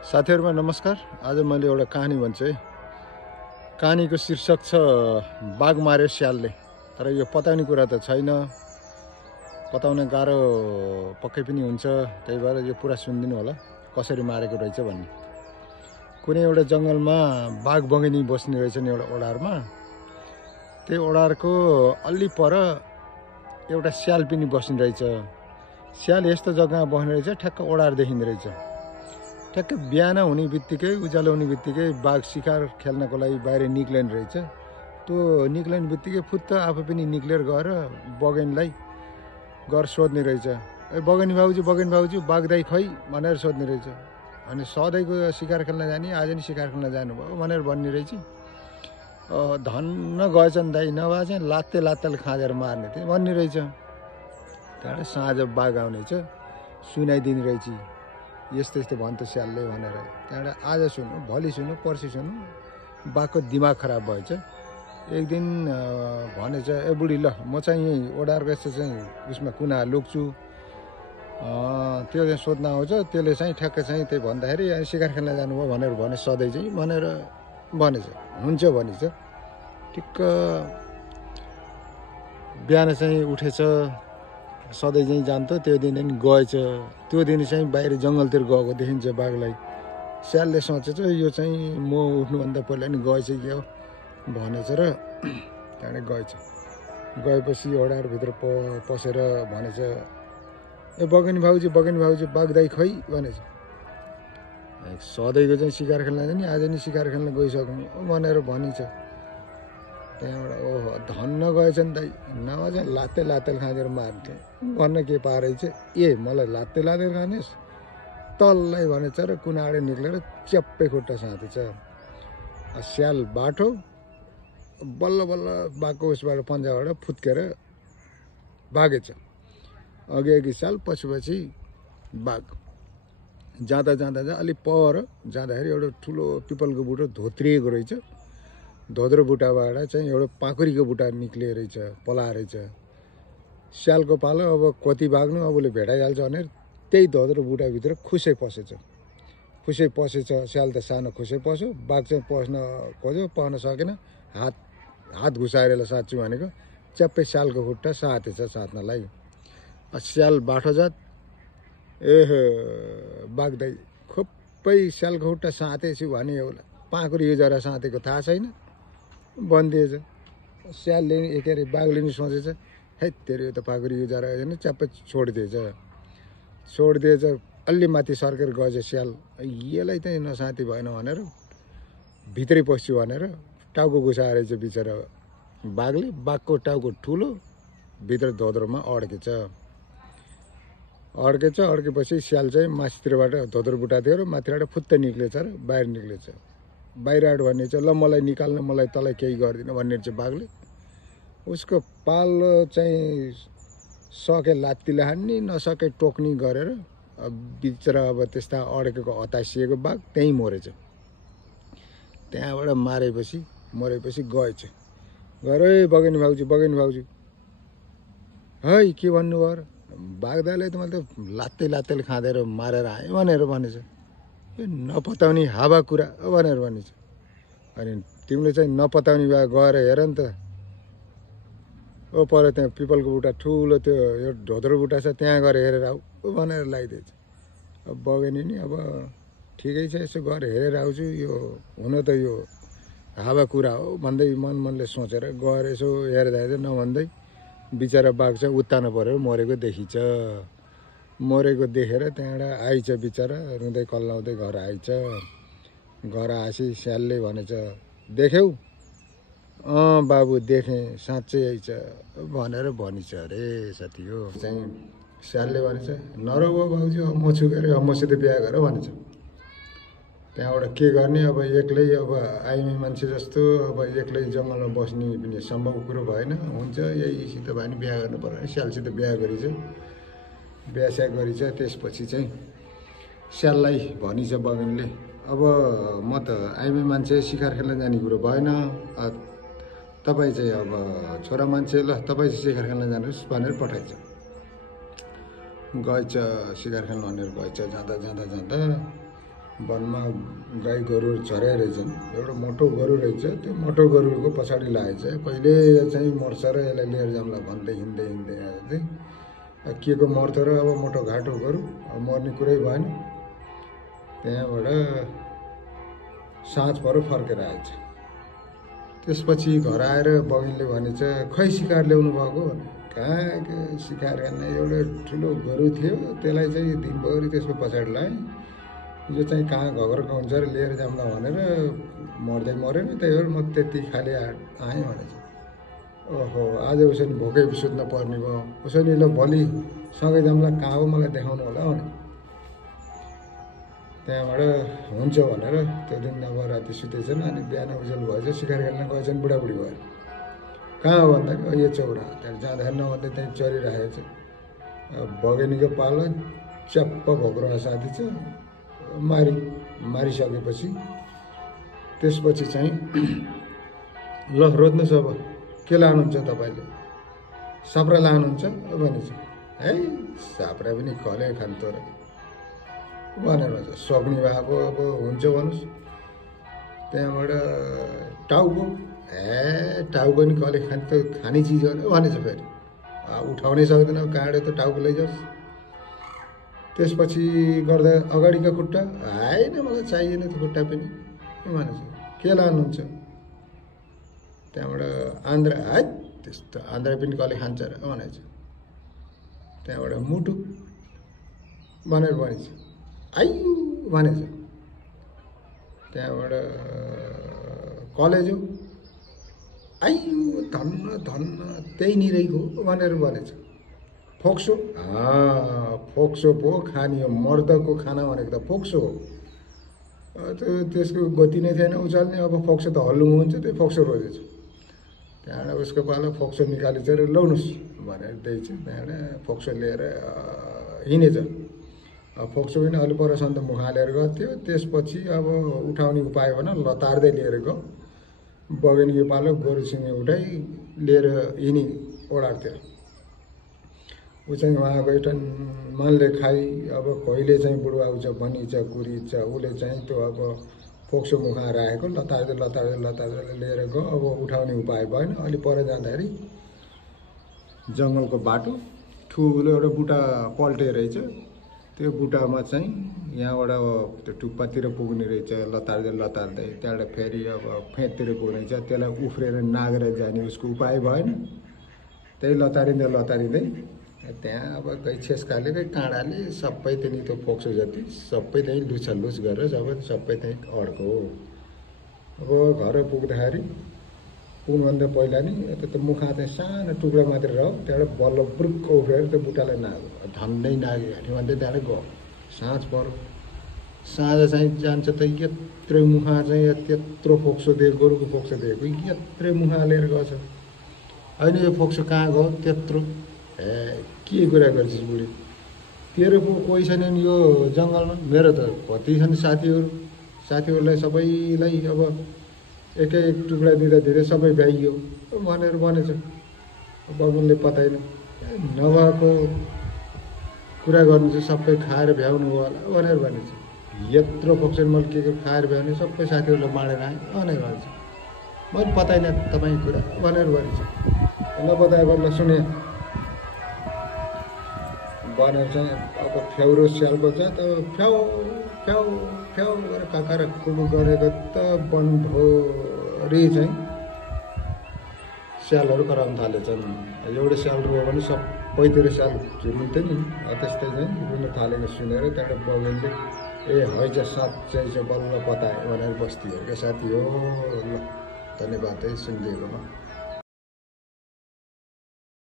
साथीहरुमा नमस्कार। आज मैले एउटा कहानी भन्छु है। कहानीको शीर्षक छ बाघ मार्यो स्यालले। तर यो पताउने कुरा त छैन, पताउन गाह्रो पक्कै पनि हुन्छ। त्यही भएर यो पुरा सुनिदिनु होला कसरी मारेको रहेछ भन्ने। कुनै एउटा जंगलमा बाघ बगेनी बस्ने रहेछन् एउटा ओडारमा। त्यो ओडारको अलि पर एउटा स्याल पनि बस्ने रहेछ। स्याल यस्तो जग्गामा बस्ने रहेछ ठ्याक्क ओडार देखिँदो रहेछ। ठ्याक्क बिहान हुने बित्तिकै उज्यालो हुने बित्तिकै बाघ शिकार खेल्नको लागि बाहिर निक्लिने रहेछ। त्यो निक्लिने बित्तिकै फुत्त आफू पनि निक्लेर गएर बगेनीलाई गएर सोध्ने रहेछ, ए बगेनी भाउजू बाघ दाइ खै भनेर सोध्ने रहेछ। अनि सधैँको शिकार खेल्न जाने आज नि शिकार खेल्न जानुभयो भनेर भन्ने रहेछ। धन्न गएछन् दाइ, नभए चाहिँ लात्ते लात्तेले खाँदेर मार्ने थिए भन्ने रहेछ। त्यहाँबाट साँझ बाघ आउनेछ, सुनाइदिने रहेछ, यस्तो यस्तो भन्थ्यो स्यालले भनेर। त्यहाँबाट आज सुन्नु, भोलि सुन्नु, पर्सि सुन्नु, बाघको दिमाग खराब भएछ। एक दिन भनेछ, ए बुढी ल म चाहिँ यहीँ ओडारको यस्तो चाहिँ उसमा कुना लुक्छु, त्यो चाहिँ सोध्न आउँछ। त्यसले चाहिँ ठ्याक्क चाहिँ त्यही भन्दाखेरि शिकार खेल्न जानुभयो भनेर भने सधैँ चाहिँ भनेर भनेछ। हुन्छ भनेछ। ठिक्क बिहान चाहिँ उठेछ, सधैँ चाहिँ जान्थ्यो, त्यो दिन नि गएछ। त्यो दिन चाहिँ बाहिर जङ्गलतिर गएको देखिन्छ बाघलाई। स्यालले सोचेछ यो चाहिँ म उठ्नुभन्दा पहिला नि गएछ क्या हो भनेछ र त्यहाँबाट गएछ। गएपछि ओडारभित्र पसेर भनेछ, ए बगेनी भाउजू बाघ दाइ खै भनेछ। सधैँको चाहिँ शिकार खेल्न जाने आज नि शिकार खेल्न गइसक्नु भनेर भनिन्छ। त्यहाँबाट ओहो धन्न गएछन् दाइ, नभए चाहिँ लात्ते लात्तेले खाँदेर मार्थे भन्न के पारेछ। ए मलाई लात्ते लात्तेर खानेस् तल्लाई भनेछ र कुनाडे निक्लेर च्याप्पै खुट्टा साँधेछ। स्याल बाटो बल्ल बल्ल बाघको उसबाट पन्जाबाट फुत्केर भागेछ। अघि स्याल पछि बाघ जाँदा अलिक पर जाँदाखेरि एउटा ठुलो पिपलको बुटो धोत्रिएको रहेछ। धोद्रो बुटाबाट चाहिँ एउटा पाखुरीको बुटा निक्लिएर रहेछ, पलाएर रहेछ। स्यालको पालो अब कति भाग्नु, अब उसले भेटाइहाल्छ भनेर त्यही धोद्रो बुटाभित्र खुसै पसेछ। स्याल त सानो खुसै पस्यो। बाघ चाहिँ पस्न खोज्यो, पस्न सकेन। हात घुसाएर साँच्छु भनेको च्याप्पै स्यालको खुट्टा साँतेछ साँच्नलाई। स्याल बाठो जात, एहे बाघ दाइ खोप्पै स्यालको खुट्टा साँतेछु भने एउटा पाखुरी जरा साँतेको थाहा छैन भनिदिएछ। स्यालले के अरे बाघले नि सोचेछ, है तेरो यो त पाखुरी युजारा होइन, च्याप्पै छोडिदिएछ। अलि माथि सर्केर गएछ स्याल। यसलाई चाहिँ नसाथी भएन भनेर भित्रै पस्छु भनेर टाउको घुसाएर चाहिँ बिचरा बाघले। बाघको टाउको ठुलो, भित्र धोद्रोमा अड्केपछि स्याल चाहिँ माथितिरबाट धोद्रो बुटा थियो र माथिबाट फुत्त निक्लेछ र बाहिर निक्लेछ। बाहिरबाट भन्ने चाहिँ ल मलाई निकाल्न, मलाई तँलाई केही गर्दिनँ भन्ने चाहिँ बाघले। उसको पालो चाहिँ सके लात्तीले हान्ने, नसके टोक्नी गरेर बिचरा अब त्यस्ता अड्केको हतासिएको बाघ त्यहीँ मरेछ। त्यहाँबाट मरेपछि गएछ। गएर बगेनी भाउजू है के भन्नुभयो र, बाघ दाइलाई त मैले त लात्तेले खाँदेर मारेर आएँ भनेर भनेछ। ए नपताउने हावा कुरा भनेर भनिन्छ। अनि तिमीले चाहिँ नपताउने भए गएर हेर नि त, ओ पर त्यहाँ पिपलको बुटा ठुलो त्यो यो धोद्रो बुटा छ, त्यहाँ गएर हेरेर आऊ भनेर लगाइदिएछ। अब बगेनी नि अब ठिकै छ, यसो गएर हेरेर आउँछु, यो हुन त यो हावा कुरा हो भन्दै मनले सोचेर गएर यसो हेर्दा नभन्दै बिचरा बाघ चाहिँ उत्तानो परेर मरेको देखेर त्यहाँबाट आइछ बिचरा, रुँदै कल्लाउँदै घर आइछ। घर आएपछि स्यालले भनेछ, देख्यौ? बाबु देखेँ, साँच्चै आइछ भनेर भनिन्छ अरे साथी। हो चाहिँ स्यालले भनेछ, नरौ भाउजू म छु के अरे, मसित बिहा गर भनेछ। त्यहाँबाट के गर्ने, अब एक्लै अब आइमी मान्छे जस्तो अब एक्लै जङ्गलमा बस्ने पनि सम्भव कुरो भएन। हुन्छ यहीसित भए नि बिहा गर्नु पर्यो। स्यालसित बिहा गरिछ, बिहा गरिछ। त्यसपछि चाहिँ स्याललाई भनिन्छ बगेनीले, अब म त आइमी मान्छे, शिकार खेल्न जाने कुरो भएन, तपाईँ चाहिँ अब छोरा मान्छे, ल तपाईँ चाहिँ शिकार खेल्न जानुहोस् भनेर पठाइन्छ। गएछ शिकार खेल्न भनेर गएछ। जाँदा वनमा गाई गोरु चराइ रहेछन्। एउटा मोटो गोरु रहेछ, त्यो मोटो गोरुको पछाडि लागेछ। कहिले चाहिँ मर्छ र यसलाई लिएर जाउँला भन्दै हिँड्दै हिँड्दै आयो चाहिँ के को मर्थ्यो र अब मोटो घाटो गोरु, मर्ने कुरै भएन। त्यहाँबाट साँझ परो फर्केर आएछ। त्यसपछि घर आएर बगिनले भनेछ खै सिकार ल्याउनु भएको भने, कहाँ सिकार गर्न एउटा ठुलो गोरु थियो, त्यसलाई चाहिँ दिनभरि त्यसको पछाडि लाएँ, यो चाहिँ कहाँ घगरको हुन्छ र लिएर जाउँला भनेर मर्दै मरेन, त्यही भएर म त्यति खाले आएँ भनेछ। ओहो आज उसरी भोकै सुत्न पर्ने भयो, उसरी ल भोलि सँगै जाउँला, कहाँ हो मलाई देखाउनु होला भने। त्यहाँबाट हुन्छ भनेर त्यो दिन अब राति सुतेछन्। अनि बिहान उजेल भएछ, सिकार खेल्न गएछन् बुढाबुढी भएर। कहाँ हो भन्दाखेरि यो चौरा, त्यहाँ जाँदाखेरि नभन्दै त्यहीँ चरिरहेको छ। बगेनीको पालो च्याप्प भोक्रो साथी छ, मारिसकेपछि त्यसपछि चाहिँ ल रोज्नुहोस् अब के लानुहुन्छ तपाईँले, साप्रा लानुहुन्छ भनेछ। है साप्रा पनि कले खान्थ्यो र भनेर भन्छ। सक्ने भएको अब हुन्छ भन्नुहोस्। त्यहाँबाट टाउको, टाउको नि कले खान्थ्यो, खाने चिज हो भनेछ। फेरि उठाउनै सक्दैन, काँडे त टाउको लैजाओस्। त्यसपछि गर्दा अगाडिको खुट्टा, होइन मलाई चाहिएन त्यो खुट्टा पनि भनेछ। के लानुहुन्छ? त्यहाँबाट आन्द्रा, है त्यस्तो आन्द्रा पनि कसले खान्छ र भनेछ। त्यहाँबाट मुटु भनेर भनिन्छ, आइयो भनेछ। त्यहाँबाट कलेजो, आइयो धन्न धन्न त्यहीँनिरैको भनेर भनेछ। फोक्सो, फोक्सो पो खाने हो, मर्दको खाना भनेको त फोक्सो हो। त्यसको गति नै थिएन उचाल्ने, अब फोक्सो त हल्लुङ हुन्छ, त्यो फोक्सो रोजेछ। त्यहाँबाट उसको पालो फोक्सो निकालेछ र ल्याउनुहोस् भनेर दिएछ। त्यहाँबाट फोक्सो लिएर हिँडेछ। फोक्सो पनि अलि परसम्म त मुख हालेर गएको थियो। त्यसपछि अब उठाउने उपाय भएन, लतार्दै लिएर गयो। बगेनीको पालो गोरुसँग उठाइ लिएर हिँडी ओडारतिर। ऊ चाहिँ उहाँ गइटन मनले खाइ, अब कहिले चाहिँ बुढो आउँछ भनिन्छ कुरिन्छ। उसले चाहिँ त्यो अब फोक्सो मुखमा राखेको लतार्दै लतार्दै लतार्दै लिएर गयो। अब उठाउने उपाय भएन। अलि पर जाँदाखेरि जङ्गलको बाटो ठुलो एउटा बुट्टा पल्टे रहेछ। त्यो बुट्टामा चाहिँ यहाँबाट त्यो टुप्पातिर पुग्ने रहेछ लतार्दै लतार्दै। त्यहाँबाट फेरि अब फेदतिर पुग्ने रहेछ, त्यसलाई उफ्रेर नागेर जाने उसको उपाय भएन। त्यही लतारिँदै लतारिँदै त्यहाँ अब गई छेस्काले काँडाले सबै त्यहाँदेखि त्यो फोक्सो जति सबै त्यहीँ लुछालुछ गरेर सबै त्यहीँ अड्को। अब घर पुग्दाखेरि पुग्नुभन्दा पहिला नि त्यो मुखा चाहिँ सानो टुक्रा मात्रै रह्यो। त्यहाँबाट बल्ल ब्रुक्क उफ्रेर त्यो बुट्टालाई नाग्यो, धन्दै नाग्यो हाटी भन्दै त्यहाँबाट गयो। साँझ पऱ्यो, साँझ चाहिँ जान्छ त यत्रो मुखा चाहिँ त्यत्रो फोक्सो दिएको, गोरुको फोक्सो दिएको यत्रो मुखा लिएर गएछ। होइन यो फोक्सो कहाँ गयो त्यत्रो? के कुरा गर्छस् बुढी, तेरो पो कोही छैनन् यो जङ्गलमा? मेरो त कति छन् साथीहरूलाई सबैलाई अब एक एक टुक्रा दिँदा दिँदै सबै भ्याइयो भनेर भनेछ। बगुनले पताएन, नभएको कुरा गर्नु चाहिँ सबै खाएर भ्याउनु होला भनेर भनेछ। यत्रो फोक्सन मैले के खाएर भ्याउने, सबै साथीहरूलाई बाँडेर आएँ भनेर भन्छ। मैले पताइन तपाईँको कुरा भनेर भनेछ। नपताएकोलाई सुने भनेर चाहिँ अब फ्याउरो स्यालको जात अब फ्याउ फ्याउ फ्याउ गरेर काकाएर कुबु गरेको त वनभरि चाहिँ स्यालहरू कराउन थालेछन्। एउटा स्याल रुयो भने सबैतिर स्याल झुमिन्थ्यो नि, त्यस्तै चाहिँ रुन थालेको सुनेर त्यहाँबाट बगेनले ए हैज साँच्चै चाहिँ बल्ल पताए भनेर बस्ती हो क्या साथी हो। ल धन्यवाद है सुनिदिएकोमा।